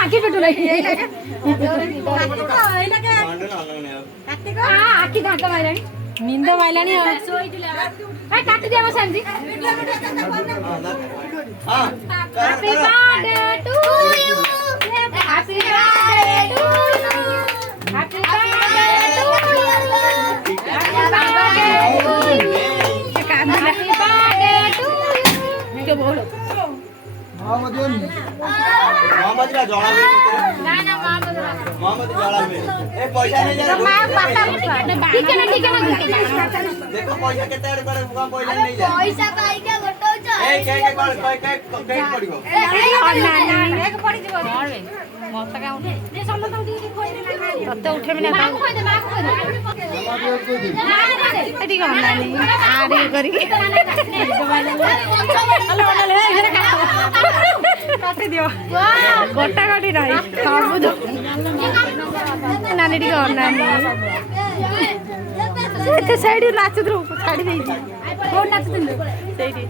ಹಾಕಿ ಬಿಟ್ಟು ಹಾಕಿ ಹಾಕ ಮಾರಾಣಿ ನಿಂದ ಮಾರಾಣಿ ಕಾಟಿದ್ಯಾ ಸಂಜಿ happy birthday to you happy birthday to you happy birthday to you happy birthday to you happy birthday to you के बोलो मोहम्मद का जोड़ा में ना ना मोहम्मद जोड़ा में ए पैसा नहीं जा ठीक है ना देखो पैसा केते एड करे मुका पैसा नहीं जा पैसा काई के गोटो छ ए के पड़िबो ना ना एक पड़ी जीवो मारबे मत का उठे दे समत उठी खोई दे तते उठे में ना खोई दे एटी को नानी आरी करी काटी दियो गोटा काटी नाही सब दो नानी टी को नानी से साइड नाच दो छाड़ी दे कोन नाच दिन सेठी